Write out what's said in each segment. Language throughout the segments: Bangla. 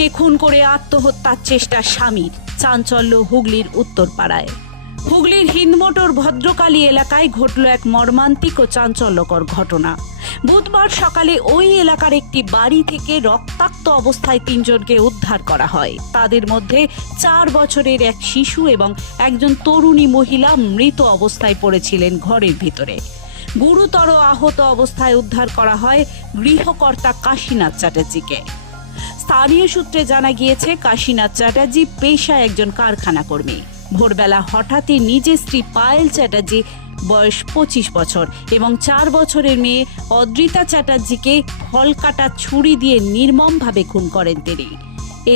আত্মহত্যার চেষ্টা স্বামীর? চাঞ্চল্য হুগলির উত্তরপাড়ায়। হুগলির হিন্দমোটর ভদ্রকালী এলাকায় ঘটল এক মর্মান্তিক ও চাঞ্চল্যকর ঘটনা। বুধবার সকালে ওই এলাকার একটি বাড়ি থেকে রক্তাক্ত অবস্থায় তিনজনকে উদ্ধার করা হয়। তাদের মধ্যে চার বছরের এক শিশু এবং একজন তরুণী মহিলা মৃত অবস্থায় পড়েছিলেন ঘরের ভিতরে। গুরুতর আহত অবস্থায় উদ্ধার করা হয় গৃহকর্তা কাশীনাথ চ্যাটার্জিকে। স্থানীয় সূত্রে জানা গিয়েছে, কাশীনাথ চ্যাটার্জি পেশায় একজন কারখানা কর্মী। ভোরবেলা হঠাৎই নিজের স্ত্রী পায়েল চ্যাটার্জি, বয়স পঁচিশ বছর এবং চার বছরের মেয়ে অদ্রিতা চ্যাটার্জিকে ফল কাটা ছুরি দিয়ে নির্মমভাবে খুন করেন তিনি।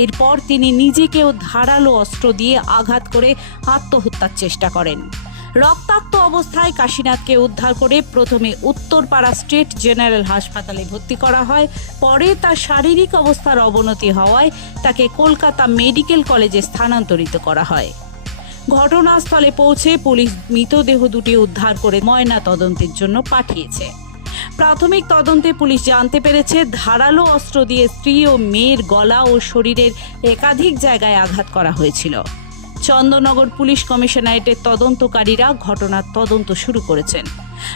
এরপর তিনি নিজেকেও ধারালো অস্ত্র দিয়ে আঘাত করে আত্মহত্যার চেষ্টা করেন। রক্তাক্ত অবস্থায় কাশীনাথকে উদ্ধার করে প্রথমে উত্তরপাড়া স্টেট জেনারেল হাসপাতালে ভর্তি করা হয়। পরে তার শারীরিক অবস্থার অবনতি হওয়ায় তাকে কলকাতা মেডিকেল কলেজে স্থানান্তরিত করা হয়। ঘটনাস্থলে পৌঁছে পুলিশ মৃতদেহ দুটি উদ্ধার করে ময়না তদন্তের জন্য পাঠিয়েছে। প্রাথমিক তদন্তে পুলিশ জানতে পেরেছে, ধারালো অস্ত্র দিয়ে স্ত্রী ও মেয়ের গলা ও শরীরের একাধিক জায়গায় আঘাত করা হয়েছিল। চন্দননগর পুলিশ কমিশনারেটের তদন্তকারীরা ঘটনার তদন্ত শুরু করেছেন।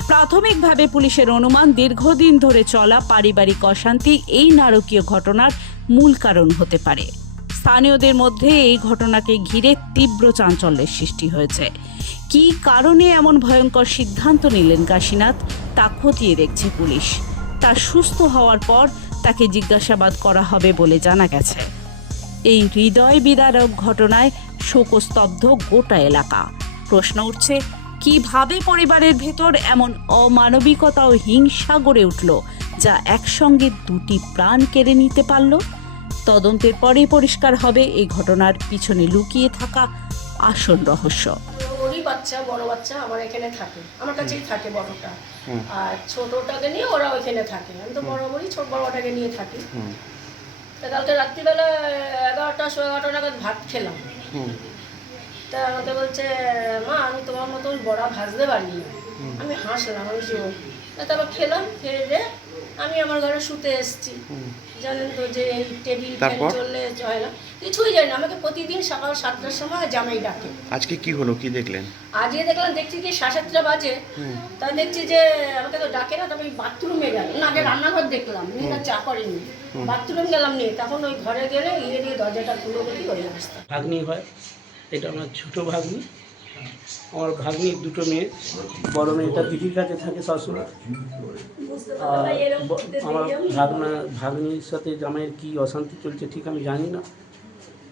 প্রাথমিকভাবে পুলিশের অনুমান, দীর্ঘদিন ধরে চলা পারিবারিক অশান্তি এই নারকীয় ঘটনার মূল কারণ হতে পারে। স্থানীয়দের মধ্যে এই ঘটনাকে ঘিরে তীব্র চাঞ্চল্যের সৃষ্টি হয়েছে। কী কারণে এমন ভয়ঙ্কর সিদ্ধান্ত নিলেন কাশীনাথ, তা খতিয়ে দেখছে পুলিশ। তার সুস্থ হওয়ার পর তাকে জিজ্ঞাসাবাদ করা হবে বলে জানা গেছে। এই হৃদয় বিদারক ঘটনায় শোকস্তব্ধ গোটা এলাকা। প্রশ্ন উঠছে কীভাবে পরিবারের ভেতর এমন অমানবিকতা ও হিংসা গড়ে উঠল যা একসঙ্গে দুটি প্রাণ কেড়ে নিতে পারল? তদন্তের পরেই পরিষ্কার হবে এই ঘটনার পিছনে লুকিয়ে থাকা আসল রহস্য। বাচ্চা বড় বাচ্চা আমার এখানে থাকে। আমার কাছেই থাকে বড়টা। আর ছোটটাকে নিয়ে ওরা ওইখানে থাকে। আমি তো বরাবরই ছোট বড়টাকে নিয়ে থাকি। কালকে রাত্রিবেলা এগারোটা সোয়া এগারোটা নাগাদ ভাত খেলাম। তা আমাকে বলছে মা আমি তোমার মতন বড়া ভাজতে পারি আমি হাসলাম আমি তারপর খেলাম খেয়ে আমি আমার ঘরে শুতে এসেছি। জানেন তো যে টেবিল তারপর? চললে হয় না। কিছুই যায় না আমাকে প্রতিদিন সকাল সাতটার সময় জামাই ডাকে। আজকে কি হলো কি দেখলেন? আজকে দেখলাম দেখছি কি সাড়ে সাতটা বাজে। তা দেখছি যে আমাকে তো ডাকে না তবে বাথরুমে গেলাম। না আগে রান্নাঘর দেখলাম মেয়েটা চা করেনি। বাথরুম গেলাম নিয়ে তখন ওই ঘরে গেলে ইয়ে দিয়ে দরজাটা খুলে ওই অবস্থা ভাগ্নি হয় এটা আমার ছোটো ভাগ্নি। আমার ভাগ্নির দুটো মেয়ে। বড় মেয়েটা দিদির কাছে থাকে সবসময়। আর আমার ভাগনা ভাগ্নির সাথে জামাইয়ের কী অশান্তি চলছে ঠিক আমি জানি না।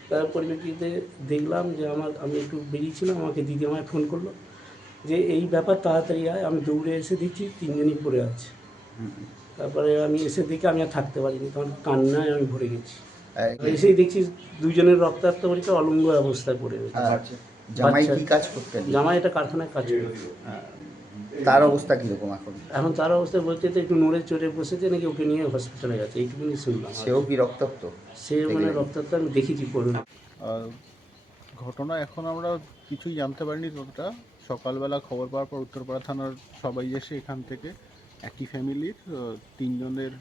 তার পরিপ্রেক্ষিতে দেখলাম যে আমার আমি একটু বেরিয়েছিলাম আমাকে দিদি আমায় ফোন করল যে এই ব্যাপার তাড়াতাড়ি আয় আমি দৌড়ে এসে দেখছি তিনজনই পড়ে আছে। তারপরে আমি এসে দেখে আমি আর থাকতে পারিনি তখন কান্নায় আমি ভরে গেছি। এসেই দেখছি দুজনের রক্তাক্ত পরীক্ষা অলঙ্গ অবস্থায় পড়ে রয়েছে। আচ্ছা। জামাই কি কাজ করতেন জামাই এটা কারখানায় কাজ তার অবস্থা কীরকম এখন? এখন তার অবস্থায় বলছে তো একটু নড়ে চড়ে বসেছে নাকি ওকে নিয়ে হসপিটালে গেছে এইটুকুনি শুনলাম। সেও কি রক্তাক্ত? সে মানে রক্তাক্ত আমি দেখেছি ঘটনা এখন আমরা কিছুই জানতে পারিনি ততটা। সকালবেলা খবর পাওয়ার পর উত্তরপাড়া থানার সবাই এসে এখান থেকে একই ফ্যামিলির তিনজনের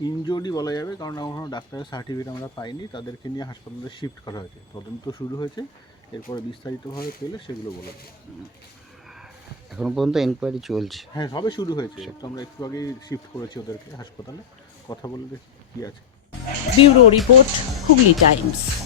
ইনজুরি বলা যাবে কারণ এখনও ডাক্তারের সার্টিফিকেট আমরা পাইনি তাদেরকে নিয়ে হাসপাতালে শিফট করা হয়েছে। তদন্ত শুরু হয়েছে এরপরে বিস্তারিতভাবে পেলে সেগুলো বলা। এখনও পর্যন্ত এনকোয়ারি চলছে। হ্যাঁ সবে শুরু হয়েছে। তো আমরা একটু আগেই শিফট করেছি ওদেরকে হাসপাতালে। কথা বলে দেখি কী আছে। Bureau report Hooghly Times.